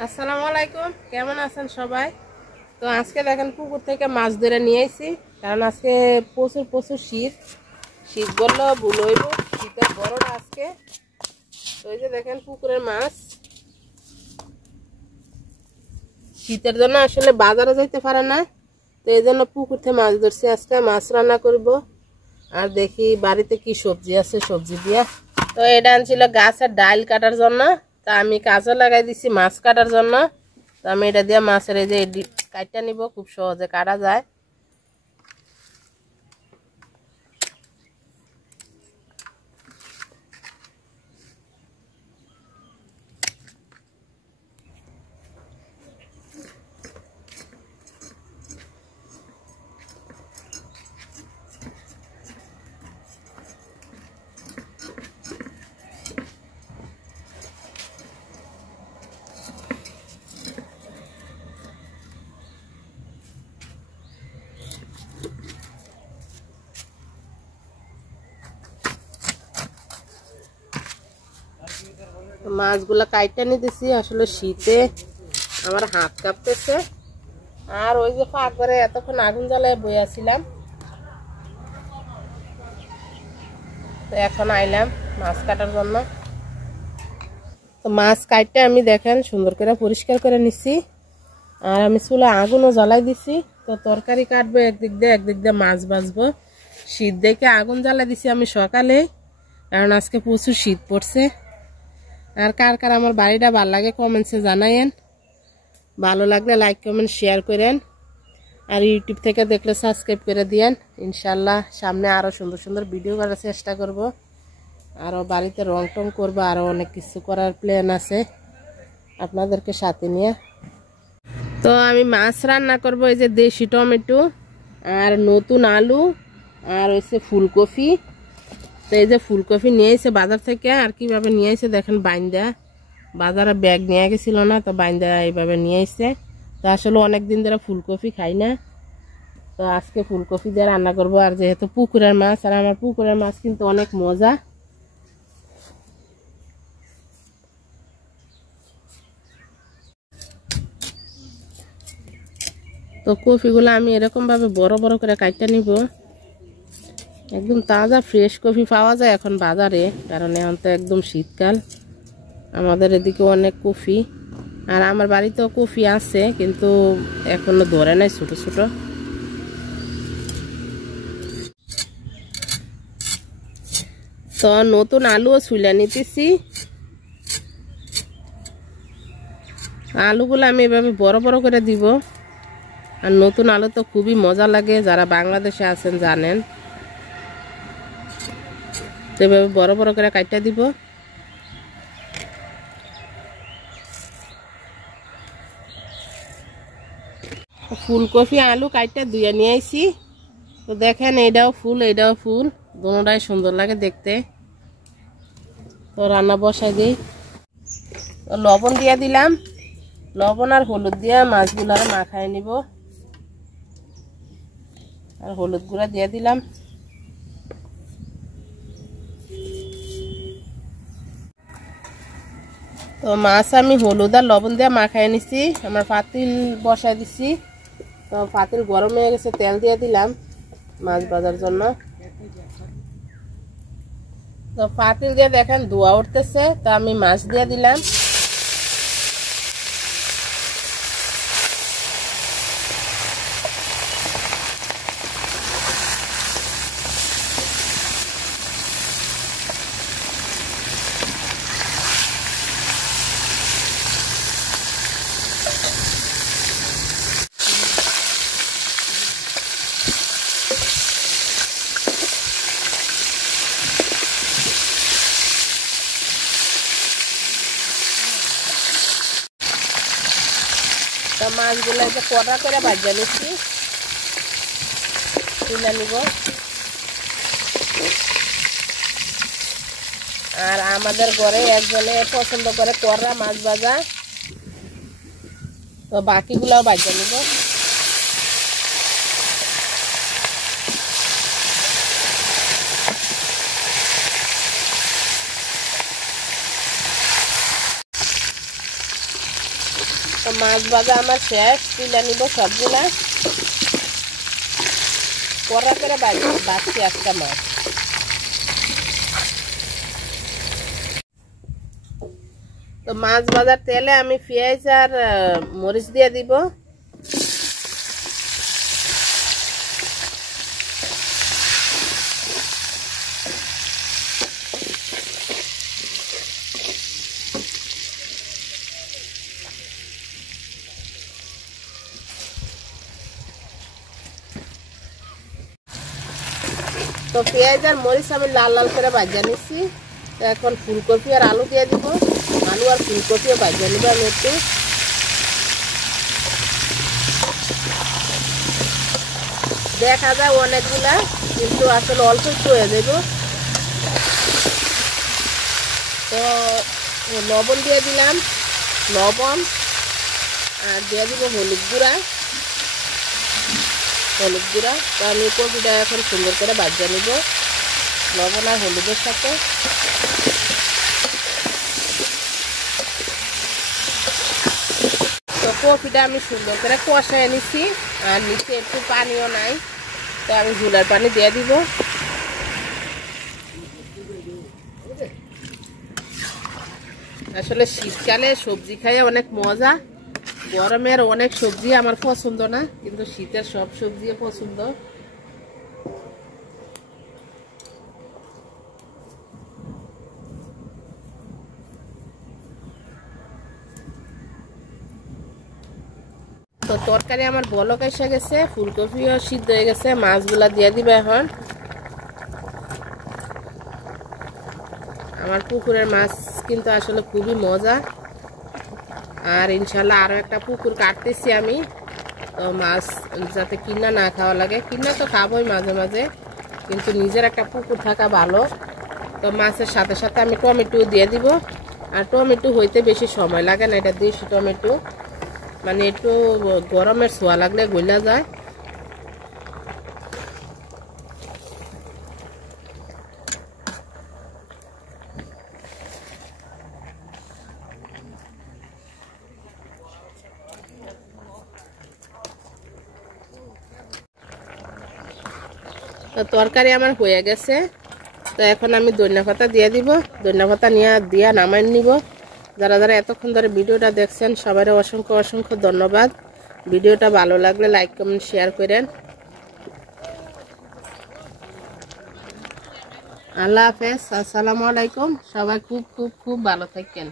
আসসালামু আলাইকুম, কেমন আছেন সবাই? তো আজকে দেখেন পুকুর থেকে মাছ ধরে নিয়ে আইছি, কারণ আজকে প্রচুর প্রচুর শীত। শীত বললেও ভুল হইব, শীতের বড়টা আজকে। তো এই যে দেখেন পুকুরের মাছ, শীতের জন্য আসলে বাজারে যাইতে পারে না, তো এই জন্য পুকুর থেকে মাছ ধরছি। আজকে মাছ রান্না করব, আর দেখি বাড়িতে কি সবজি আছে, সবজি দিয়া। তো এটা আনছিল গাছের ডাল কাটার জন্য, তা আমি কাজে লাগাই দিছি মাছ কাটার জন্য। তো আমি এটা দিয়ে মাছের এই যে কাটটা নিব, খুব সহজে কাটা যায়। মাছগুলা কাইটা নিতেছি, আসলে শীতে আমার হাত কাঁপতেছে। আর ওই যে পাকঘরে এতক্ষণ আগুন জ্বালায় বইয়াছিলাম, তো এখন আইলাম মাছ কাটার জন্য। তো মাছ কাটতে আমি দেখেন সুন্দর করে পরিষ্কার করে নিছি, আর আমি চুলা আগুনও জ্বালাই দিছি। তো তরকারি কাটবো একদিক দিয়ে মাছ ভাজবো। শীত দেখে আগুন জ্বালাই দিছি আমি সকালে, কারণ আজকে প্রচুর শীত পড়ছে। আর কার কার আমার বাড়িটা ভালো লাগে কমেন্টসে জানাইন, ভালো লাগলে লাইক কমেন্ট শেয়ার করেন, আর ইউটিউব থেকে দেখলে সাবস্ক্রাইব করে দিয়েন। ইনশাল্লাহ সামনে আরও সুন্দর সুন্দর ভিডিও করার চেষ্টা করব, আরও বাড়িতে রং টং করবো, আরও অনেক কিছু করার প্ল্যান আছে আপনাদেরকে সাথে নিয়ে। তো আমি মাছ রান্না করব, এই যে দেশি টমেটো আর নতুন আলু আর হচ্ছে ফুলকপি। তো এই যে ফুলকপি নিয়ে এসে বাজার থেকে, আর কিভাবে নিয়ে এসে দেখেন বাইন্দা, বাজারে ব্যাগ নিয়ে গেছিল না, তো বাইন্দা এইভাবে নিয়ে এসে। তো আসলে অনেক দিন ধরে ফুলকপি খাই না, তো আজকে ফুলকপি দিয়ে রান্না করব। আর যেহেতু পুকুরের মাছ, আর আমার পুকুরের মাছ কিন্তু অনেক মজা। তো কপিগুলো আমি এরকম ভাবে বড় বড় করে কাটতে নিব। একদম তাজা ফ্রেশ কফি পাওয়া যায় এখন বাজারে, কারণ এখন তো একদম শীতকাল, আমাদের এদিকে অনেক কফি। আর আমার বাড়িতেও কফি আছে, কিন্তু এখনো ধরে নাই, ছোট ছোট। তো নতুন আলুও ছুলে নিতেছি। আলুগুলো আমি এভাবে বড় বড় করে দিব, আর নতুন আলু তো খুবই মজা লাগে, যারা বাংলাদেশে আছেন জানেন। তো এভাবে বড় বড় করে কাটতে দিব। ফুলকপি আলু কাটতে ধুয়ে নিয়ে আইছি। তো দেখেন এটাও ফুল, এটাও ফুল, দুটোটাই সুন্দর লাগে দেখতে। তো রান্না বসাই দিই। তো লবণ দিয়ে দিলাম, লবণ আর হলুদ দিয়ে মাছগুলো মাখায় নিব। আর হলুদ গুঁড়া দিয়ে দিলাম। তো মাছ আমি হলুদ আর লবণ দিয়ে মাখায় নিছি, আমার পাতিল বসায় দিছি। তো পাতিল গরম হয়ে গেছে, তেল দিয়ে দিলাম মাছ ভাজার জন্য। তো পাতিল দিয়ে দেখেন ধোয়া উঠতেছে, তো আমি মাছ দিয়ে দিলাম। তো মাছগুলো যে কড়া করে ভাজা নিচ্ছি, তুলে নিব। আর আমাদের ঘরে একজনে পছন্দ করে কড়া মাছ ভাজা, তো বাকিগুলোও ভাজা নিব। তো মাছ ভাজা আমার শেষ, তুলে নিব সবগুলা। কড়া করে বাড়ছি একটা মাছ। তো মাছ ভাজার তেলে আমি পেঁয়াজ আর মরিচ দিয়ে দিব। তো পেঁয়াজ আর মরিচ আমি লাল লাল করে ভাজা নিচ্ছি। তো এখন ফুলকপি আর আলু দিয়ে দিব। আলু আর ফুলকপিও ভাজা নিব আমি একটু। দেখা যায় অনেকগুলা, কিন্তু আসলে অল্প একটু হয়ে যাব। তো লবণ দিয়ে দিলাম, লবণ আর দিয়ে দিব হলুদ গুঁড়া। তো আমি কপিটা এখন সুন্দর করে ভাজা নিব লবণ আর হলুদের সাথে। তো কপিটা আমি সুন্দর করে কষায় নিছি, আর নিচে একটু পানিও নাই। তো আমি ঝুলার পানি দিয়ে দিব। আসলে শীতকালে সবজি খাইয়ে অনেক মজা। গরমের অনেক সবজি আমার পছন্দ না, কিন্তু শীতের সব সবজি পছন্দ। তো তরকারি আমার বলক এসে গেছে, ফুলকপিও সিদ্ধ হয়ে গেছে। মাছগুলা দিয়ে দিবে এখন। আমার পুকুরের মাছ কিন্তু আসলে খুবই মজা। আর ইনশাল্লাহ আরো একটা পুকুর কাটতেছি আমি। তো মাছ যাতে কিনা না খাওয়া লাগে, কিনা তো খাবোই মাঝে মাঝে, কিন্তু নিজের একটা পুকুর থাকা ভালো। তো মাছের সাথে সাথে আমি টমেটো দিয়ে দিব। আর টমেটো হইতে বেশি সময় লাগে না, এটা দেশি টমেটো, মানে একটু গরমের ছোঁয়া লাগলে গলা যায়। তো তরকারি আমার হয়ে গেছে। তো এখন আমি ধনিয়া পাতা দিয়ে দিব। ধনিয়া পাতা দিয়া নামাই নিব। যারা যারা এতক্ষণ ধরে ভিডিওটা দেখছেন সবাই অসংখ্য অসংখ্য ধন্যবাদ। ভিডিওটা ভালো লাগলে লাইক কমেন্ট শেয়ার করেন। আল্লাহ হাফেজ, আসসালামু আলাইকুম। সবাই খুব খুব খুব ভালো থাকেন।